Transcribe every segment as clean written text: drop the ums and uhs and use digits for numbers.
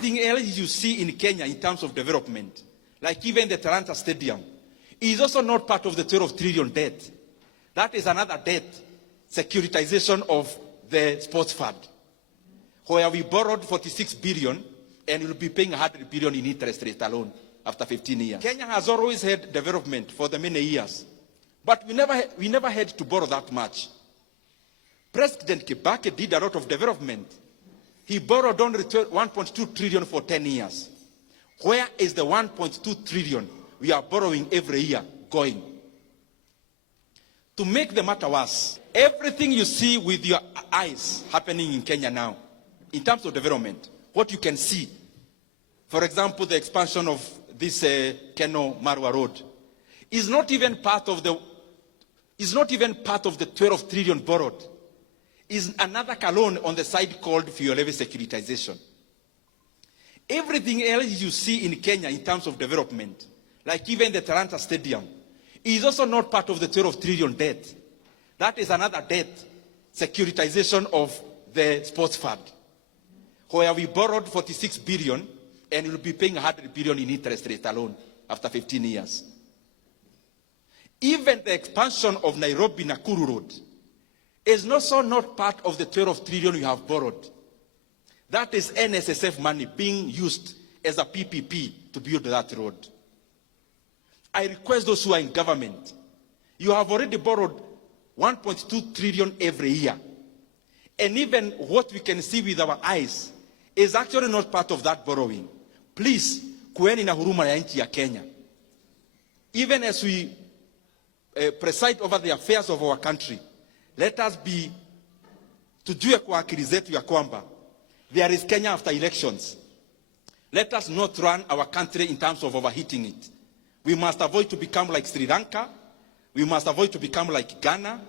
Everything else you see in Kenya in terms of development, like even the Talanta Stadium, is also not part of the 12 trillion debt. That is another debt, securitization of the sports fund, where we borrowed 46 billion and will be paying 100 billion in interest rate alone after 15 years. Kenya has always had development for the many years, but we never had to borrow that much. President Kibaki did a lot of development. He borrowed only 1.2 trillion for 10 years. Where is the 1.2 trillion we are borrowing every year going? To make the matter worse, everything you see with your eyes happening in Kenya now, in terms of development, what you can see, for example, the expansion of this Keno Marwa Road, is not even part of the 12 trillion borrowed. Is another loan on the side called fuel levy securitization. Everything else you see in Kenya in terms of development, like even the Talanta Stadium, is also not part of the 12 trillion debt. That is another debt, securitization of the sports fund, where we borrowed 46 billion and will be paying 100 billion in interest rate alone after 15 years. Even the expansion of Nairobi-Nakuru Road is also not part of the 12 trillion we have borrowed. That is NSSF money being used as a PPP to build that road. I request those who are in government, you have already borrowed 1.2 trillion every year. And even what we can see with our eyes is actually not part of that borrowing. Please, kueni na huruma ya nchi ya Kenya. Even as we preside over the affairs of our country, let us be, tujue kwa akili zetu ya kwamba there is Kenya after elections. Let us not run our country in terms of overheating it. We must avoid to become like Sri Lanka. We must avoid to become like Ghana.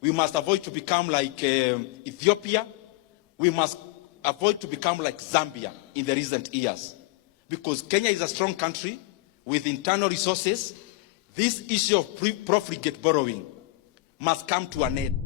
We must avoid to become like Ethiopia. We must avoid to become like Zambia in the recent years. Because Kenya is a strong country with internal resources. This issue of profligate borrowing must come to an end.